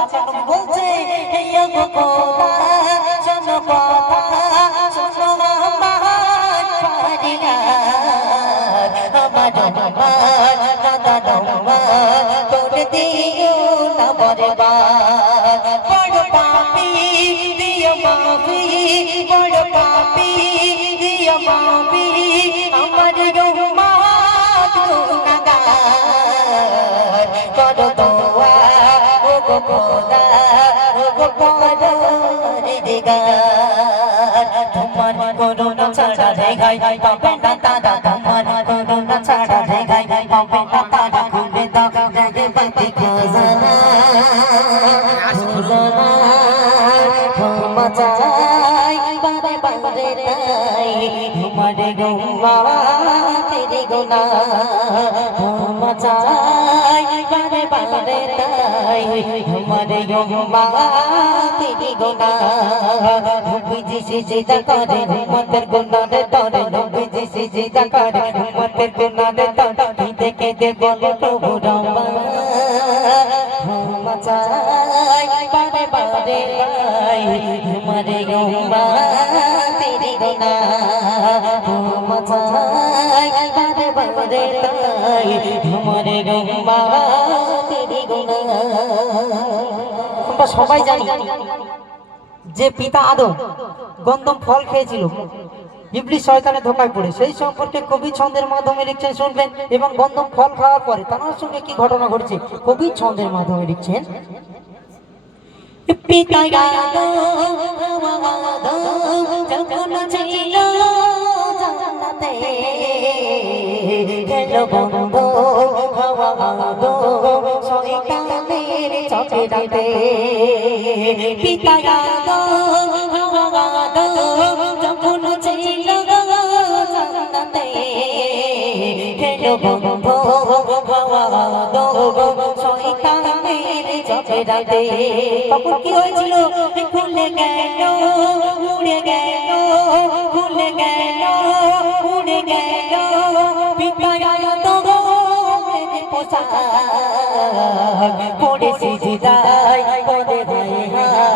আল্লাহ নবী বলছে হে গো খোদা শোনো কথা শোনো আমার ফরিয়াদ আমার দাদা করে দিও না বরবাদ বড় পাপী দিও মাফি বড় পাপী দিও মাফি আমার উম্মত গুনাহগার করো দোয়া ও গো খোদা ও গো পরওয়ারদিগার তোমার করুণা ছাড়া রেহাই পাবে না তারা তোমার করুণা ছাড়া রেহাই পাবে না তারা খুলে দাও জাগে বাতি খাজানা খাজানা ক্ষমা চাই বারে বারে তাই তোমারে গৌমা তেরি গুনাহ ক্ষমা চাই বারে বারে তাই তোমারে গৌমা তেরি গুনাহ নবীজি সিজদা করে উম্মতের গুনাহের তরে নবীজি সিজদা করে উম্মতের গুনাহের তরে কেঁদে কেঁদে বলে প্রভু রব্বানা ক্ষমা চাই বারে বারে তাই তোমারে গৌমা তেরি গুনাহ ক্ষমা চাই বারে বারে তাই তোমারে গৌমা তেরি গুনাহ। আমরা সবাই জানি যে পিতা আদম গন্ধম ফল খেয়েছিল ইবলিস শয়তানের ধোঁকায় পড়ে, সেই সম্পর্কে কবি ছন্দের মাধ্যমে লিখছেন শুনবেন। এবং গন্ধম ফল খাওয়ার পরে তার সঙ্গে কি ঘটনা ঘটছে কবি ছন্দের মাধ্যমে লিখছেন। পিতা আদম যখন ছিল জান্নাতে গেল বন্ধ হাওয়া আদম শয়তানের চক্রান্তে পিতা আদম হাওয়া আদম যখন ছিল জান্নাতে গেল বন্ধ হাওয়া আদম শয়তানের চক্রান্তে তখন কি হয়েছিল খুলে গেল উড়ে গেল খুলে গেল উড়ে গেল পিতা আদম পোশাক পড়ে সিজদায় বলে হায়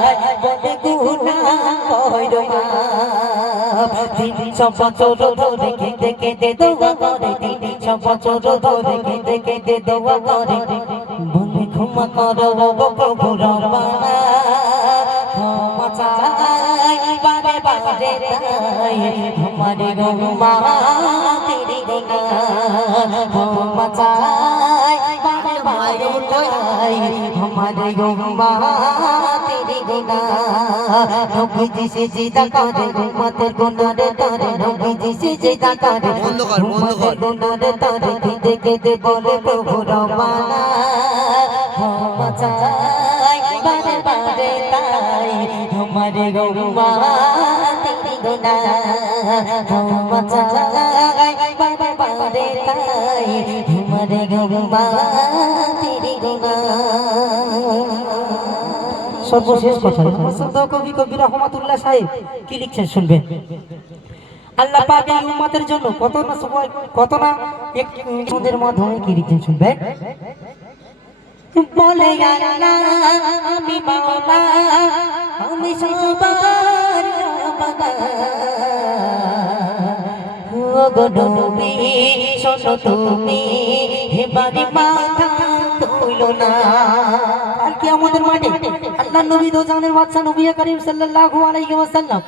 হায় বলে গুনাহ কইরো মাফ 300 বছর ধরে কেঁদে কেঁদে দোয়া করে 300 বছর ধরে কেঁদে কেঁদে দোয়া করে বলে ক্ষমা করো গো প্রভু রব্বানা ক্ষমা চাই বারে বারে তাই তোমারে গৌমা তেরি গুনাহ ক্ষমা চাই বারে বারে তাই তোমারে গৌমা তেরি গুনাহ নবীজি সিজদা করে উম্মতের গুনাহের তরে নবীজি সিজদা করে উম্মতের গুনাহের তরে কেঁদে কেঁদে বলে প্রভু রব্বানা ক্ষমা চাই বারে বারে তাই তোমারে গৌমা তেরি গুনাহ ক্ষমা চাই বারে বারে তাই তোমারে গৌমা তেরি গুনাহ। সর্বশেষ কথা কবি কবি রহমাতুল্লাহ সাহেব কি লিখছেন শুনবেন। আল্লাহ পাক এই উম্মতের জন্য কত না একদের মাধ্যমে কি লিখছেন শুনবেন। বলে আল্লাহ আমি মাওলা আমি সবার বাবা ও গো নবী শোনো তুমি এবারে মাথা তুলো না। কাল কিয়ামতের মাঠে আল্লাহ নবী দো জানের বাদশা নবী করিম সাল্লাল্লাহু আলাইহি ওয়াসাল্লাম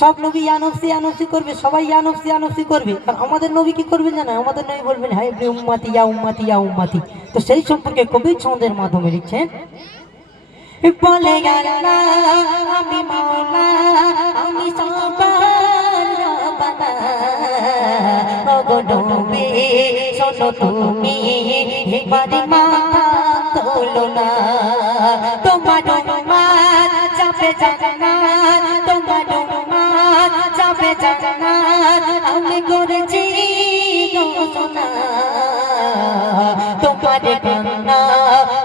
সব নবী ইয়া নফসি ইয়া নফসি করবে, সবাই ইয়া নফসি ইয়া নফসি করবে। আর আমাদের নবী কি করবেন জানেন? আমাদের নবী বলবেন হায় ইবনে উম্মতি ইয়া উম্মতি ইয়া উম্মতি। তো সেই সম্পর্কে কবি ছন্দের মাধ্যমে লিখছেন বলে আল্লাহ আমি মাওলা আমি সবার বাবা ও গো নবী শোনো তুমি এবারে মাথা তোলো না তোমার উম্মত যাবে জান্নাত তোমার উম্মত যাবে জান্নাত আমি করেছি ঘোষণা তোমার কান্না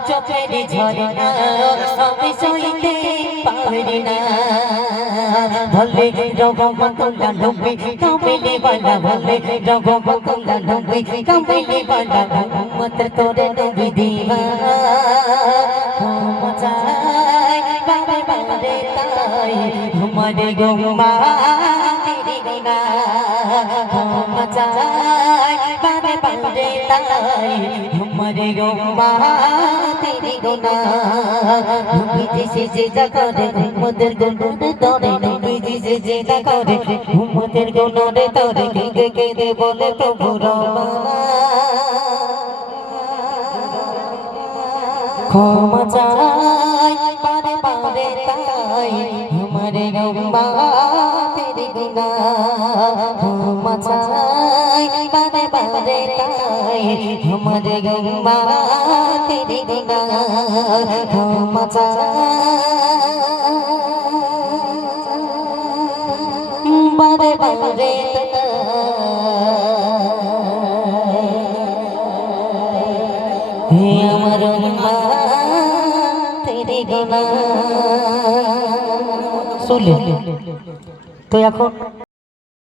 চোখের ঝরনা আমি সইতে পারি না ভলে রহমতুল্লাহ নবী কামিলি বালা ভলে রহমতুল্লাহ নবী কামিলি বালা উম্মত তোরে নবী দিওয়ানা ক্ষমা চাই তাই हमारे गुम्मा तेरी गुना क्षमा चाय बारे बारे ताई हमारे गुम्मा तेरी गुना नबी से जेदा करे उम्मतेर गुनाहे तोरे नबी से जेदा करे उम्मतेर गुनाहे तोरे केंदे केंदे बोले प्रभु रब्बाना क्षमा चाय बारे बारे ताई हमारे गुम्मा तेरी गुना क्षमा चाय बारे बारे ताई हमारे गुम्मा तेरी गुना क्षमा चाय बारे बारे ताई हमारे गुम्मा तेरी गुना सुन ले तो এখন